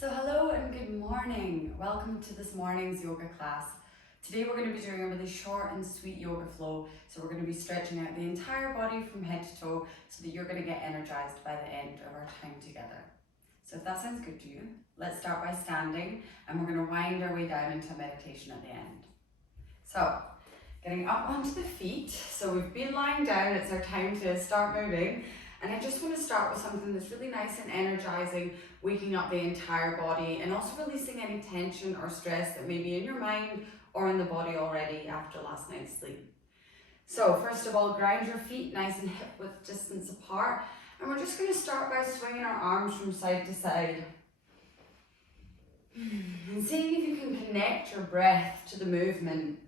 So hello and good morning. Welcome to this morning's yoga class. Today we're going to be doing a really short and sweet yoga flow. So we're going to be stretching out the entire body from head to toe so that you're going to get energized by the end of our time together. So if that sounds good to you, let's start by standing and we're going to wind our way down into meditation at the end. So getting up onto the feet. So we've been lying down, it's our time to start moving. And I just want to start with something that's really nice and energizing, waking up the entire body and also releasing any tension or stress that may be in your mind or in the body already after last night's sleep. So first of all, ground your feet nice and hip width distance apart. And we're just going to start by swinging our arms from side to side. And seeing if you can connect your breath to the movement.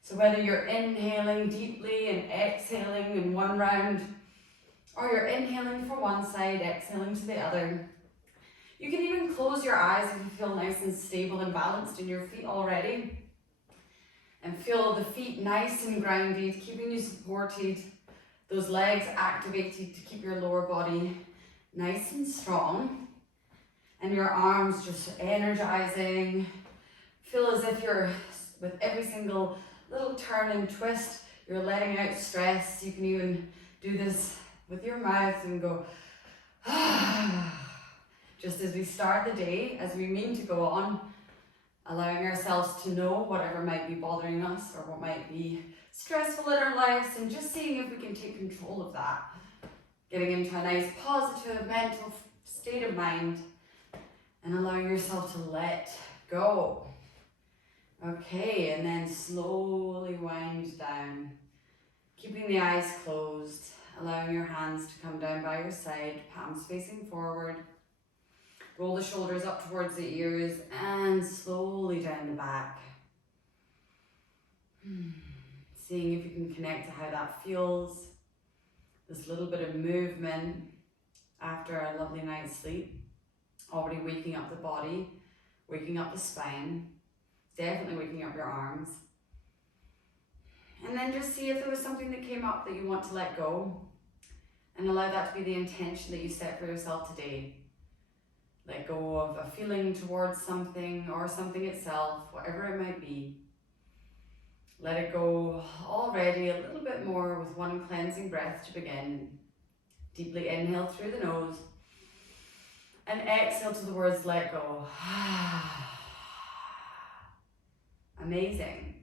So whether you're inhaling deeply and exhaling in one round, or you're inhaling for one side, exhaling to the other. You can even close your eyes if you feel nice and stable and balanced in your feet already. And feel the feet nice and grounded, keeping you supported. Those legs activated to keep your lower body nice and strong. And your arms just energizing. Feel as if you're, with every single little turn and twist, you're letting out stress. You can even do this with your mouth and go, just as we start the day, as we mean to go on, allowing ourselves to know whatever might be bothering us or what might be stressful in our lives, and just seeing if we can take control of that. Getting into a nice positive mental state of mind and allowing yourself to let go. Okay, and then slowly wind down, keeping the eyes closed. Allowing your hands to come down by your side, palms facing forward. Roll the shoulders up towards the ears and slowly down the back. Seeing if you can connect to how that feels. This little bit of movement after a lovely night's sleep. Already waking up the body, waking up the spine, definitely waking up your arms. And then just see if there was something that came up that you want to let go. And allow that to be the intention that you set for yourself today. Let go of a feeling towards something or something itself, whatever it might be. Let it go already a little bit more with one cleansing breath to begin. Deeply inhale through the nose. And exhale to the words let go. Amazing.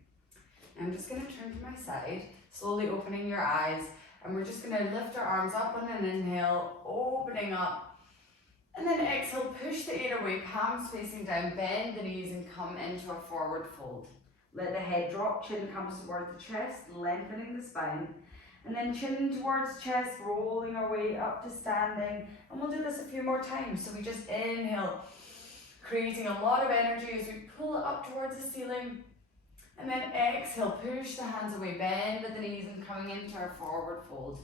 I'm just going to turn to my side, slowly opening your eyes. And we're just going to lift our arms up on an inhale, opening up. And then exhale, push the air away, palms facing down, bend the knees and come into a forward fold. Let the head drop, chin comes towards the chest, lengthening the spine. And then chin towards chest, rolling our way up to standing. And we'll do this a few more times. So we just inhale, creating a lot of energy as we pull it up towards the ceiling. And then exhale, push the hands away, bend at the knees and coming into our forward fold.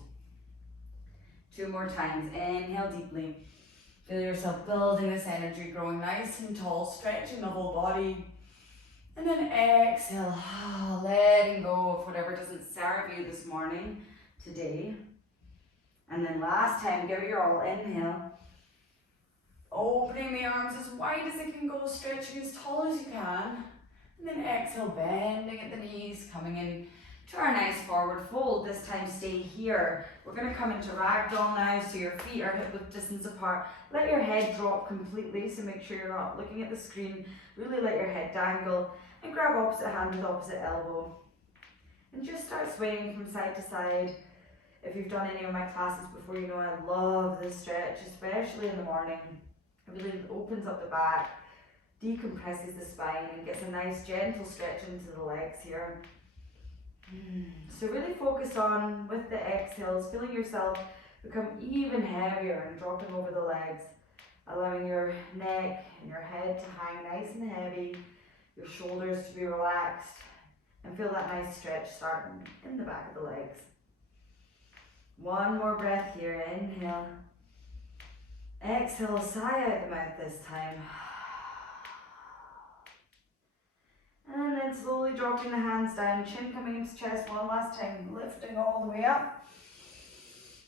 2 more times, inhale deeply. Feel yourself building this energy, growing nice and tall, stretching the whole body. And then exhale, letting go of whatever doesn't serve you this morning, today. And then last time, give it your all, inhale. Opening the arms as wide as it can go, stretching as tall as you can. And then exhale, bending at the knees, coming in to our nice forward fold. This time stay here. We're going to come into ragdoll now, so your feet are hip width distance apart. Let your head drop completely, so make sure you're not looking at the screen. Really let your head dangle and grab opposite hand with opposite elbow. And just start swaying from side to side. If you've done any of my classes before, you know I love this stretch, especially in the morning. It really opens up the back, decompresses the spine and gets a nice gentle stretch into the legs here. So really focus on, with the exhales, feeling yourself become even heavier and dropping over the legs, allowing your neck and your head to hang nice and heavy, your shoulders to be relaxed, and feel that nice stretch starting in the back of the legs. 1 more breath here, inhale. Exhale, sigh out the mouth this time. And then slowly dropping the hands down, chin coming into chest one last time, lifting all the way up.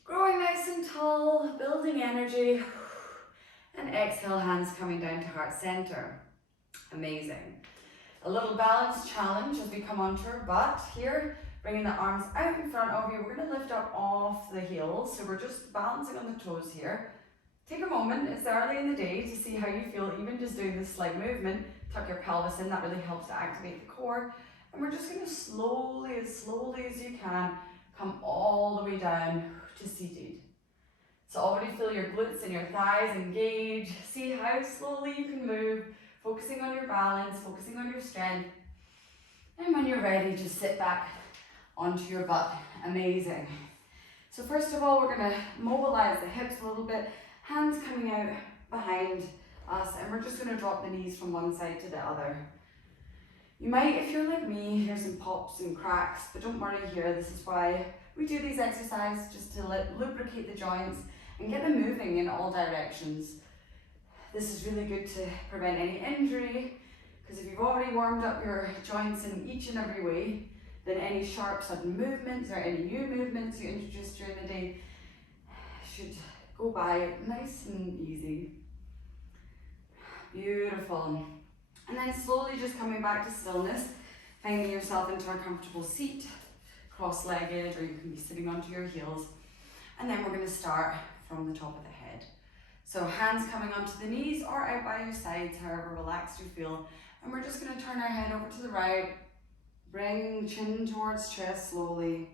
Growing nice and tall, building energy. And exhale, hands coming down to heart center. Amazing. A little balance challenge as we come onto our butt here, bringing the arms out in front of you. We're going to lift up off the heels, so we're just balancing on the toes here. Take a moment, it's early in the day, to see how you feel, even just doing this slight movement. Tuck your pelvis in, that really helps to activate the core. And we're just going to slowly as you can, come all the way down to seated. So already feel your glutes and your thighs engage. See how slowly you can move, focusing on your balance, focusing on your strength. And when you're ready, just sit back onto your butt. Amazing. So first of all, we're going to mobilize the hips a little bit, hands coming out behind us, and we're just going to drop the knees from one side to the other. You might, if you're like me, hear some pops and cracks, but don't worry here. This is why we do these exercises, just to lubricate the joints and get them moving in all directions. This is really good to prevent any injury, because if you've already warmed up your joints in each and every way, then any sharp sudden movements or any new movements you introduce during the day should go by nice and easy. Beautiful. And then slowly just coming back to stillness, finding yourself into a comfortable seat, cross-legged, or you can be sitting onto your heels. And then we're going to start from the top of the head. So hands coming onto the knees or out by your sides, however relaxed you feel. And we're just going to turn our head over to the right, bring chin towards chest slowly,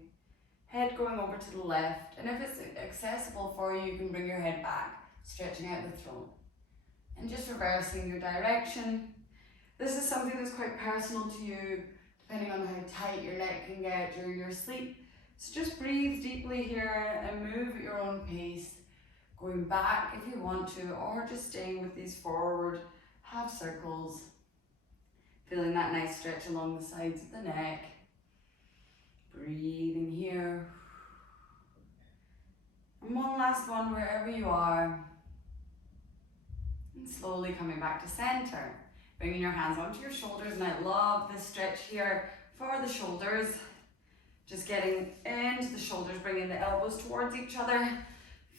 head going over to the left. And if it's accessible for you, you can bring your head back, stretching out the throat. And just reversing your direction. This is something that's quite personal to you, depending on how tight your neck can get during your sleep. So just breathe deeply here and move at your own pace, going back if you want to, or just staying with these forward half circles. Feeling that nice stretch along the sides of the neck. Breathing here. And one last one wherever you are. And slowly coming back to center. Bringing your hands onto your shoulders, and I love this stretch here for the shoulders. Just getting into the shoulders, bringing the elbows towards each other.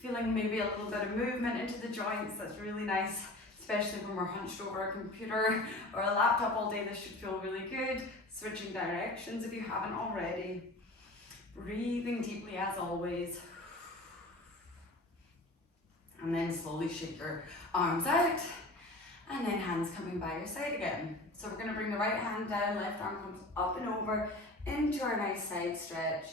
Feeling maybe a little bit of movement into the joints, that's really nice. Especially when we're hunched over a computer or a laptop all day, this should feel really good. Switching directions if you haven't already. Breathing deeply as always. And then slowly shake your arms out. And then hands coming by your side again. So we're going to bring the right hand down, left arm comes up and over into our nice side stretch.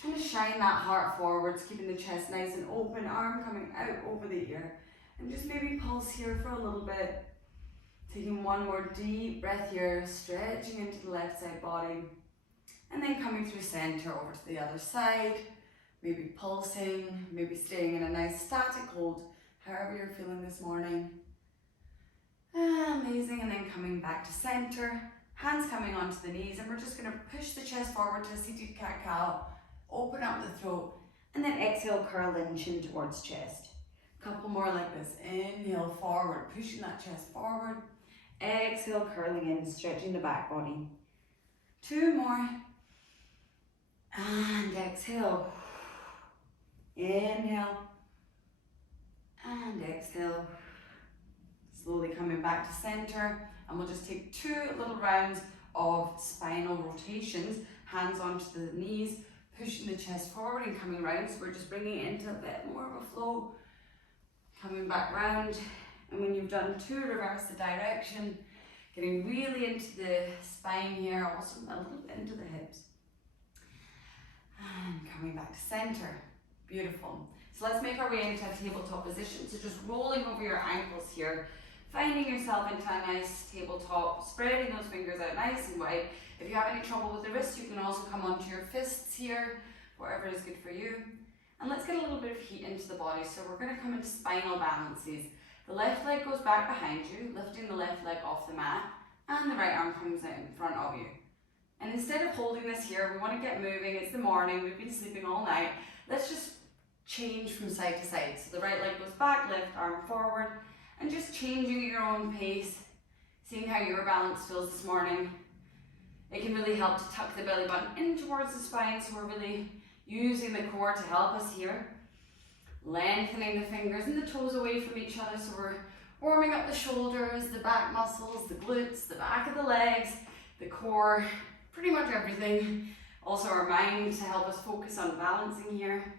Trying to shine that heart forwards, keeping the chest nice and open, arm coming out over the ear. And just maybe pulse here for a little bit. Taking one more deep breath here, stretching into the left side body. And then coming through center over to the other side. Maybe pulsing, maybe staying in a nice static hold, however you're feeling this morning. Amazing, and then coming back to center, hands coming onto the knees, and we're just going to push the chest forward to a seated cat-cow, open up the throat, and then exhale, curl in, chin towards chest. Couple more like this. Inhale forward, pushing that chest forward. Exhale, curling in, stretching the back body. Two more. And exhale. Inhale. And exhale. Slowly coming back to center. And we'll just take 2 little rounds of spinal rotations. Hands onto the knees, pushing the chest forward and coming round. So we're just bringing it into a bit more of a flow. Coming back round, and when you've done 2, reverse the direction, getting really into the spine here, also a little bit into the hips. And coming back to center. Beautiful. So let's make our way into a tabletop position. So just rolling over your ankles here, finding yourself into a nice tabletop, spreading those fingers out nice and wide. If you have any trouble with the wrists, you can also come onto your fists here, wherever is good for you. And let's get a little bit of heat into the body. So we're going to come into spinal balances. The left leg goes back behind you, lifting the left leg off the mat, and the right arm comes out in front of you. And instead of holding this here, we want to get moving. It's the morning, we've been sleeping all night. Let's just change from side to side. So the right leg goes back, left arm forward, and just changing at your own pace, seeing how your balance feels this morning. It can really help to tuck the belly button in towards the spine, so we're really using the core to help us here. Lengthening the fingers and the toes away from each other, so we're warming up the shoulders, the back muscles, the glutes, the back of the legs, the core, pretty much everything. Also our mind to help us focus on balancing here.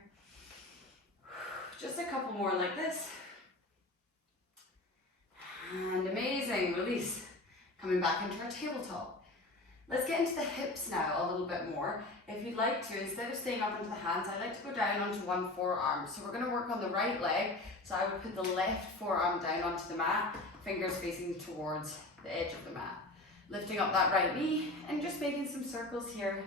Just a couple more like this. And amazing, release. Coming back into our tabletop. Let's get into the hips now a little bit more. If you'd like to, instead of staying up into the hands, I like to go down onto one forearm. So we're going to work on the right leg. So I would put the left forearm down onto the mat, fingers facing towards the edge of the mat. Lifting up that right knee and just making some circles here.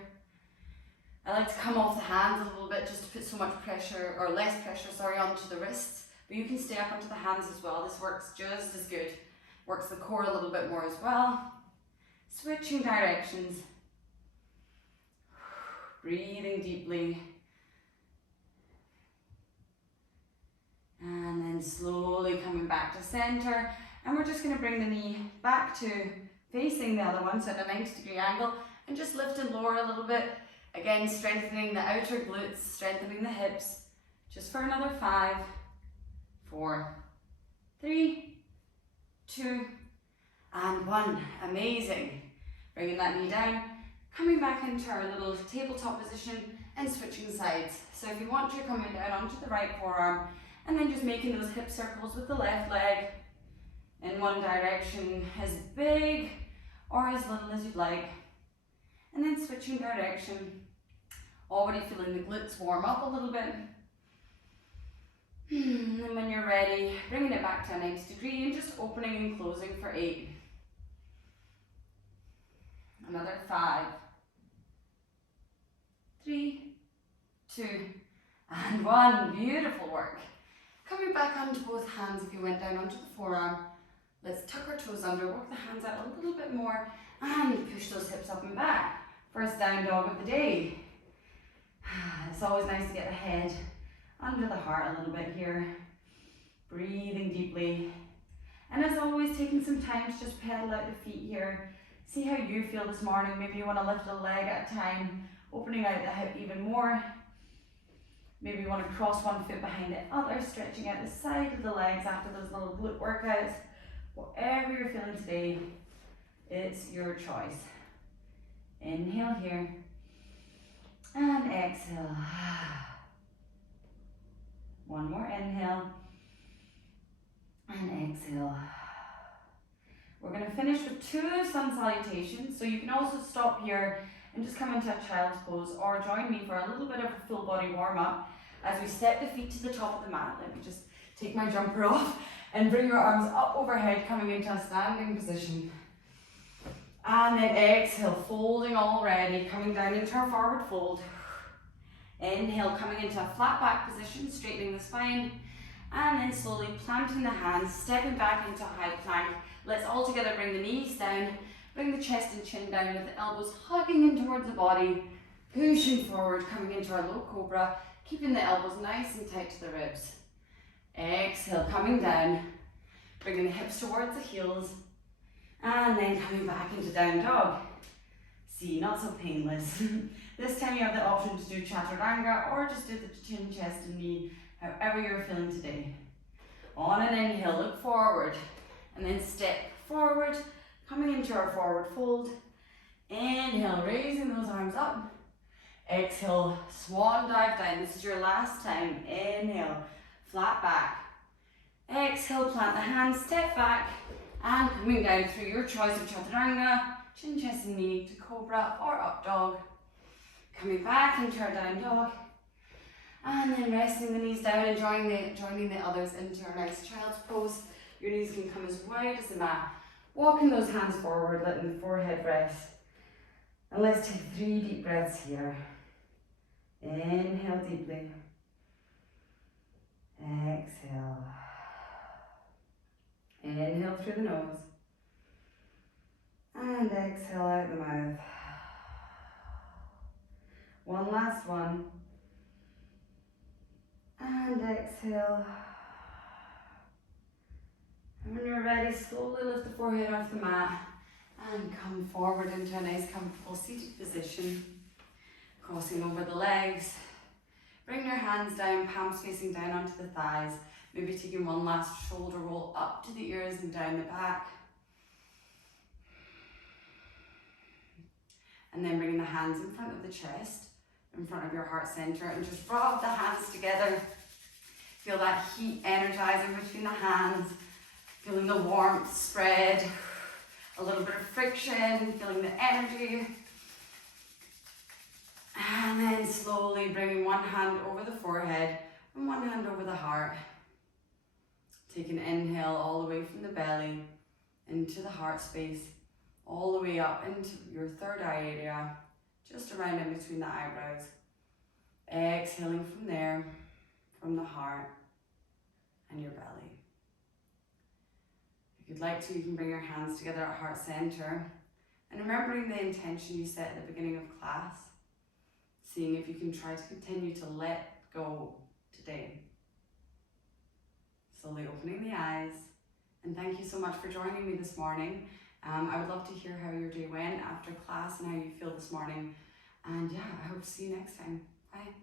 I like to come off the hands a little bit just to put so much pressure, or less pressure, sorry, onto the wrists. But you can stay up onto the hands as well. This works just as good. Works the core a little bit more as well. Switching directions. Breathing deeply. And then slowly coming back to center. And we're just going to bring the knee back to facing the other one, so at a 90-degree angle. And just lift and lower a little bit. Again, strengthening the outer glutes, strengthening the hips. Just for another 5, 4, 3, 2, and 1. Amazing. Bringing that knee down, coming back into our little tabletop position and switching sides. So if you want to, coming down onto the right forearm and then just making those hip circles with the left leg in one direction, as big or as little as you'd like. And then switching direction. Already feeling the glutes warm up a little bit. And then when you're ready, bringing it back to a 90-degree and just opening and closing for 8. Another 5, 3, 2, and 1. Beautiful work. Coming back onto both hands if you went down onto the forearm. Let's tuck our toes under, work the hands out a little bit more, and push those hips up and back. First down dog of the day. It's always nice to get the head under the heart a little bit here. Breathing deeply. And as always, taking some time to just pedal out the feet here. See how you feel this morning. Maybe you want to lift a leg at a time, opening out the hip even more. Maybe you want to cross one foot behind the other, stretching out the side of the legs after those little glute workouts. Whatever you're feeling today, it's your choice. Inhale here, and exhale. One more inhale, and exhale. We're going to finish with 2 sun salutations, so you can also stop here and just come into a child's pose, or join me for a little bit of a full body warm up as we step the feet to the top of the mat. Let me just take my jumper off and bring your arms up overhead, coming into a standing position. And then exhale, folding already, coming down into our forward fold. Inhale, coming into a flat back position, straightening the spine, and then slowly planting the hands, stepping back into a high plank. Let's all together bring the knees down, bring the chest and chin down with the elbows hugging in towards the body, pushing forward, coming into our low cobra, keeping the elbows nice and tight to the ribs. Exhale, coming down, bringing the hips towards the heels, and then coming back into down dog. See, not so painless. This time you have the option to do chaturanga or just do the chin, chest and knee, however you're feeling today. On an inhale, look forward. And then step forward, coming into our forward fold. Inhale, raising those arms up. Exhale, swan dive down. This is your last time. Inhale, flat back. Exhale, plant the hands, step back, and coming down through your choice of chaturanga, chin, chest and knee to cobra or up dog. Coming back into our down dog. And then resting the knees down and joining the others into our nice child's pose. Your knees can come as wide as the mat. Walking those hands forward, letting the forehead rest. And let's take 3 deep breaths here. Inhale deeply. Exhale. Inhale through the nose. And exhale out the mouth. One last one. And exhale. And when you're ready, slowly lift the forehead off the mat and come forward into a nice comfortable seated position. Crossing over the legs, Bring your hands down, palms facing down onto the thighs. Maybe taking one last shoulder roll up to the ears and down the back. And then bringing the hands in front of the chest, in front of your heart center, and just rub the hands together. Feel that heat energizing between the hands, feeling the warmth spread, a little bit of friction, feeling the energy. And then slowly bringing one hand over the forehead and one hand over the heart. Take an inhale all the way from the belly into the heart space, all the way up into your third eye area, just around in between the eyebrows. Exhaling from there, from the heart and your belly. If you'd like to, you can bring your hands together at heart center and remembering the intention you set at the beginning of class, seeing if you can try to continue to let go today. Slowly opening the eyes, and thank you so much for joining me this morning. I would love to hear how your day went after class and how you feel this morning. And yeah, I hope to see you next time. Bye.